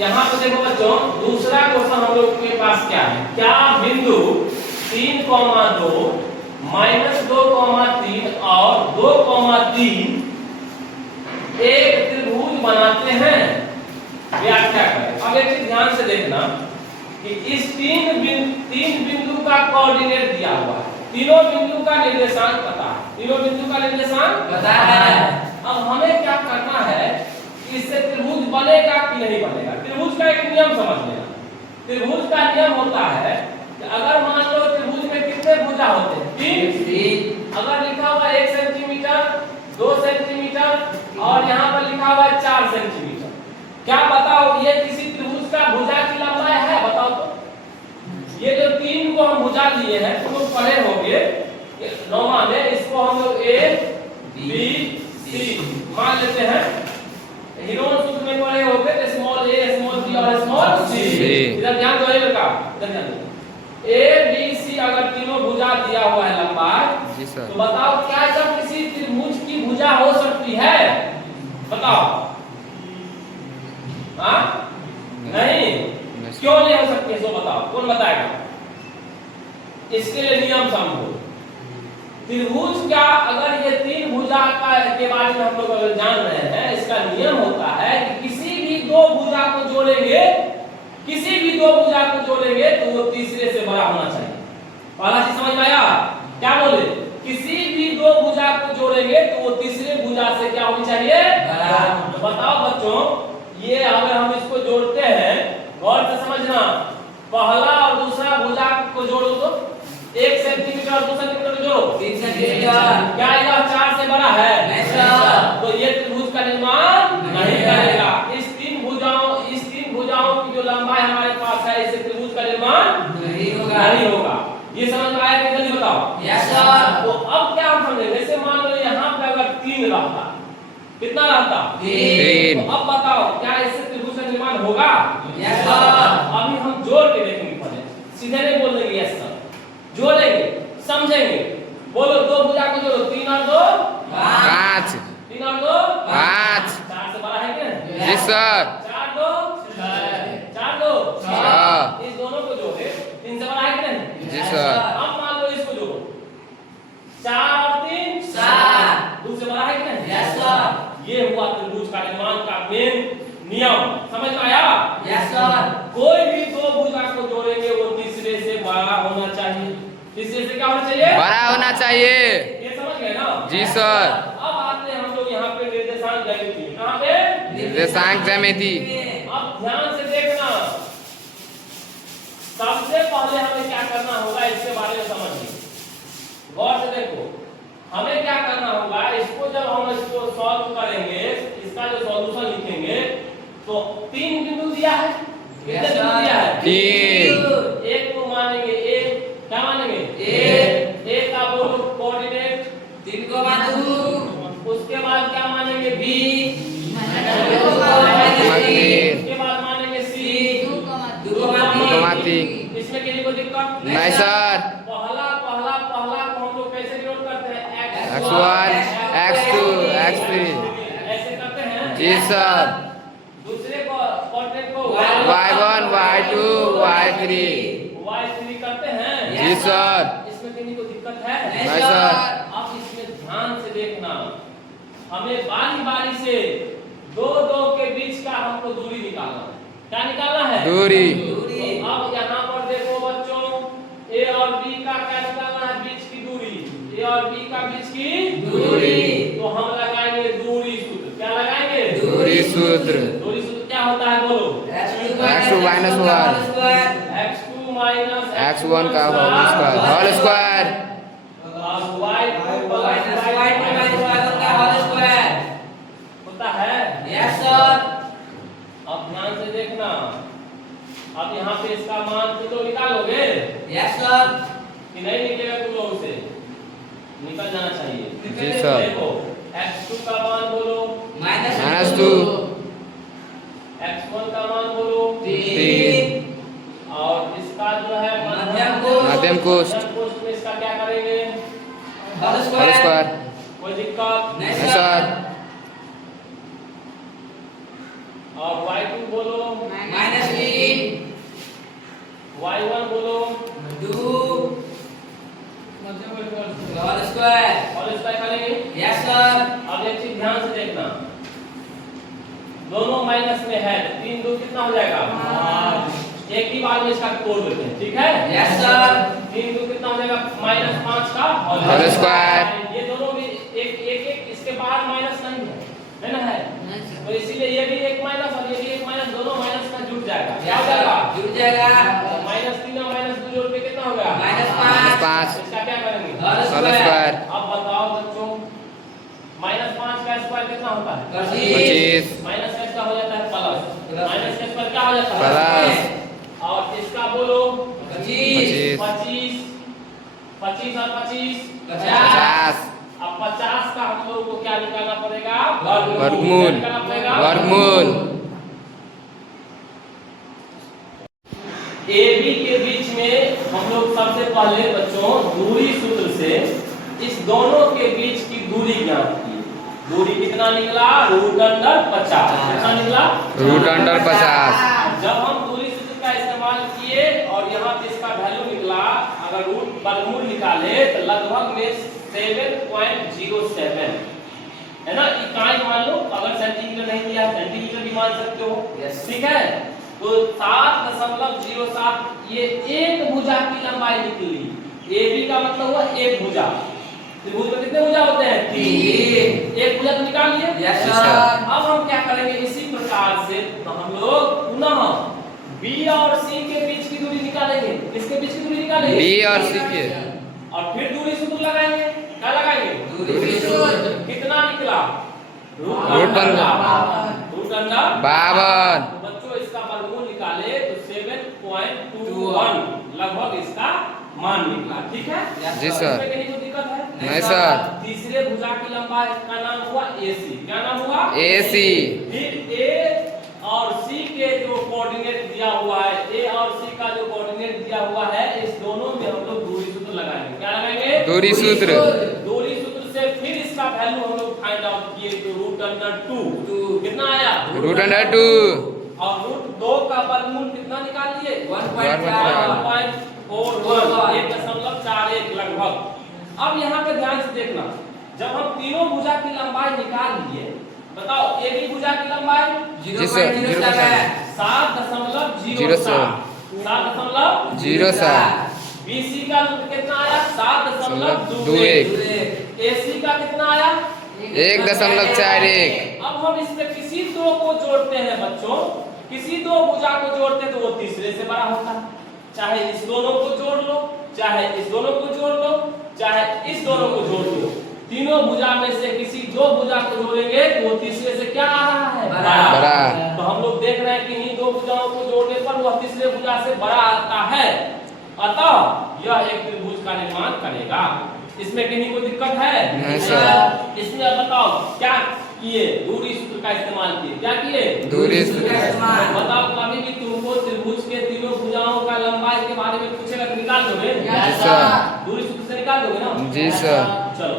यहाँ पे देखो बच्चों, दूसरा क्वेश्चन हम लोग के पास क्या है, क्या बिंदु 3,2 -2,3 और 2,3 एक त्रिभुज बनाते हैं? व्याख्या करें। अब एक चीज ध्यान से देखना कि इस तीन बिंदु का कोऑर्डिनेट दिया हुआ है, तीनों बिंदु का निर्देशांक पता है, तीनों बिंदु का निर्देशांक पता है। अब हमें क्या करना है, इससे त्रिभुज बनेगा कि नहीं बनेगा। त्रिभुज का एक नियम समझ लेना। त्रिभुज का नियम होता है कि अगर मान लो त्रिभुज में कितने भुजा होते हैं? 3। अगर लिखा हुआ 1 सेंटीमीटर, 2 सेंटीमीटर और यहाँ पर लिखा हुआ है 4 सेंटीमीटर, क्या बताओ ये किसी त्रिभुज का भुजा की लंबाई है? बताओ तो। ये जो 3 को हम भुजा लिए हैं, तुम लोग पढ़े होंगे नौमा में, इसको हम लोग A B C मान लेते हैं। हिरोन सूत्र में पढ़े होंगे तो स्मॉल a, स्मॉल b और स्मॉल c। इधर ध्यान दो, बेटा इधर ध्यान दो। a b c अगर तीनों भुजा दिया हुआ है लंबाई, तो बताओ क्या जब किसी त्रिभुज की भुजा हो सकती है? बताओ। हाँ नहीं, क्यों नहीं हो सकती है? सो बताओ, कौन बताएगा? इसके लिए नियम समझो। त्रिभुज क्या, अगर ये 3 भुजा का के बारे में हम लोग अगर जान रहे हैं, इसका नियम होता है कि किसी भी 2 भुजा को जोड़ेंगे, किसी भी 2 भुजा को जोड़ेंगे तो वो तीसरे से बड़ा होना चाहिए। पहला चीज समझ में आया? क्या बोले? किसी भी 2 भुजा को जोड़ेंगे तो वो तीसरे भुजा से क्या होनी चाहिए? बड़ा। तो बताओ बच्चों, ये अगर हम इसको जोड़ते हैं, गौर से समझना, पहला और दूसरा भुजा को जोड़ो तो 1 सेंटीमीटर और 2 सेंटीमीटर को जोड़ो 3 सेंटीमीटर। क्या यह 4 से बड़ा है? नहीं सर। तो ये त्रिभुज का निर्माण नहीं करेगा। इस तीन भुजाओं की जो लंबाई हमारे पास है, इससे त्रिभुज का निर्माण नहीं होगा। ये समझ में आया कि जल्दी बताओ? Yes sir. तो अब क्या हम समझेंगे? जैसे मान लो यहाँ पे अगर 3 रहता, कितना रहता? 3। तो अब बताओ क्या इससे त्रिभुज का निर्माण होगा? Yes sir. अभी हम जोड़ के देखेंगे, पहले सीधे नहीं बोल देंगे यस सर, जोड़ेंगे, समझेंगे। बोलो 2 भुजा को जोड़ो, 3 और 2 5। 3 और 2 5। 4 से बड़ा है क्या? जी सर। 4 2 4 2 6। इस दोनों को जोड़े, 3 से बड़ा है कि नहीं? जी सर। अब मान लो इसको जोड़ो, 4 और 3 7। 2 से बड़ा है कि नहीं? Yes sir. ये हुआ त्रिभुज का निर्माण का मेन नियम। समझ में आया? Yes sir. कोई भी 2 भुजा को जोड़ेंगे वो तीसरे से बड़ा होना चाहिए। तीसरे से क्या होना चाहिए? बड़ा होना चाहिए। ये समझ गए ना? जी सर। अब आते हैं हम लोग यहाँ पे निर्देशांक ज्यामिति। कहाँ पे? निर्देशांक ज्यामिति। अब ध्यान से देखना, सबसे पहले हमें क्या करना होगा, इसके बारे में समझिए। गौर से देखो, हमें क्या करना होगा, इसको जब हम इसको सॉल्व करेंगे, इसका जो सॉल्यूशन लिखेंगे, तो 3 बिंदु दिया है। कितने बिंदु दिया है? 3। एक को मानेंगे A, क्या मानेंगे? A का बोलो कोऑर्डिनेट 3,2। उसके बाद क्या मानेंगे? B, 3,3। उसके बाद मानेंगे C, 2,3। इसमें किसी को दिक्कत नहीं सर। पहला को हम लोग कैसे डिनोट करते हैं? x1 x2 x3 ऐसे करते हैं। जी सर। दूसरे को कोऑर्डिनेट को y1 y2 y3 y3 करते हैं। जी सर। इसमें किसी को दिक्कत है? नहीं सर। अब इसमें ध्यान से देखना, हमें बारी बारी से 2 के बीच का हमको दूरी निकालना है। क्या निकालना है? दूरी। तो अब यहाँ पर देखो बच्चों, A और B का क्या निकालना है? बीच की दूरी। A और B का बीच की दूरी। तो हम लगाएंगे दूरी सूत्र। क्या लगाएंगे? दूरी सूत्र। दूरी सूत्र क्या होता है? बोलो। x2 minus 1 x2 minus x1 का होल स्क्वायर होता है। Yes sir. अब ध्यान से देखना, अब यहाँ पे इसका मान तुम लोग निकालोगे? Yes sir. कि नहीं निकलेगा? तुम लोग से निकल जाना चाहिए। जी सर। देखो x2 का मान बोलो -2। x1 का मान बोलो 3। और इसका जो है मध्यम कोष्ठ में इसका क्या करेंगे? Whole square. कोई दिक्कत नहीं सर। और y2 बोलो, -3 y1 बोलो, 2 होल होल स्क्वायर। स्क्वायर करेंगे। Yes sir. अब एक चीज ध्यान से देखना, दोनों माइनस में है, 3 2 कितना हो जाएगा? 5। एक ही बार में इसका तोड़ देते हैं, ठीक है? Yes sir. 3 2 कितना हो जाएगा? -5 का होल स्क्वायर। ये दोनों भी एक एक एक इसके बाद माइनस नहीं है ना? है तो इसीलिए ये भी एक माइनस और ये भी एक माइनस, दोनों माइनस का जुड़ जाएगा। क्या हो जाएगा? जुड़ जाएगा। -3 और -2 जोड़ के कितना हो गया? -5। इसका क्या करेंगे? Whole whole square. अब बताओ बच्चों, -5 का स्क्वायर कितना होता है? 25। माइनस का स्क्वायर हो जाता है प्लस, माइनस का स्क्वायर क्या हो जाता है? प्लस। और इसका बोलो 25 25 25 और 25 50। अब 50 का हम लोग को क्या निकालना पड़ेगा? वर्गमूल। क्या निकालना पड़ेगा? वर्गमूल। AB के बीच में हम लोग सबसे पहले बच्चों दूरी सूत्र से इस दोनों के बीच की दूरी ज्ञात की। दूरी कितना निकला? √50। कितना निकला? √50। जब हम दूरी सूत्र का इस्तेमाल किए और यहाँ पे इसका वैल्यू निकला, अगर रूट वर्गमूल निकाले तो लगभग में 7.07 है ना? इकाई मान लो, अगर सेंटीमीटर नहीं दिया सेंटीमीटर भी मान सकते हो। Yes. ठीक है, तो 7.07 ये एक भुजा की लंबाई निकली। AB का मतलब हुआ एक भुजा। त्रिभुज में कितने भुजा होते हैं? 3। एक भुजा तो निकाल लिए। Yes sir. सर। अब हम क्या करेंगे? इसी प्रकार से हम लोग पुनः B और C के बीच की दूरी निकालेंगे। किसके बीच की दूरी निकालेंगे? B और C के। और फिर दूरी सूत्र लगाएंगे। क्या लगाएंगे? दूरी सूत्र। कितना निकला? √52। बच्चों इसका वर्गमूल निकाले तो 7.21 लगभग इसका मान निकला। ठीक है? जी सर। इसमें कहीं कोई दिक्कत है? नहीं सर। तीसरे भुजा की लंबाई का नाम हुआ AC। क्या नाम हुआ? AC। फिर A और C के जो कोऑर्डिनेट दिया हुआ है, A और C का जो कोऑर्डिनेट दिया हुआ है, इस दोनों में हम लोग दूरी सूत्र लगाएंगे। क्या लगाएंगे? दूरी सूत्र। दूरी सूत्र से फिर इसका वैल्यू हम लोग फाइंड आउट किए तो √2 कितना आया? √2। और √2 का वर्गमूल कितना निकाल लिए? 1.41। 1.41 लगभग। अब यहाँ पे ध्यान से देखना, जब हम तीनों भुजा की लंबाई निकाल लिए, बताओ AB भुजा की लंबाई 0.07। 7.07 07। BC का कितना आया? 7.21। AC का कितना आया? 1.41। अब हम इसमें किसी दो को जोड़ते हैं बच्चों, किसी दो भुजा को जोड़ते हैं तो वो तीसरे से बड़ा होता है। चाहे इस दोनों को जोड़ लो, चाहे इस दोनों को जोड़ लो, चाहे इस दोनों को जोड़ लो, तीनों भुजा में से किसी दो भुजा को जोड़ेंगे तो वो तीसरे से क्या आ रहा है? बड़ा। तो हम लोग देख रहे हैं कि इन्हीं दो भुजाओं को जोड़ने पर वह तीसरे भुजा से बड़ा आता है, अतः यह एक त्रिभुज का निर्माण करेगा। इसमें कहीं कोई दिक्कत है? नहीं सर। इसमें अब बताओ क्या किए? दूरी सूत्र का इस्तेमाल किए। क्या किए? दूरी सूत्र का इस्तेमाल। बताओ, कभी भी तुमको त्रिभुज के तीनों भुजाओं का लंबाई के बारे में पूछेगा तो निकाल दोगे? जी सर। दूरी सूत्र से निकाल दोगे ना? जी सर। चलो।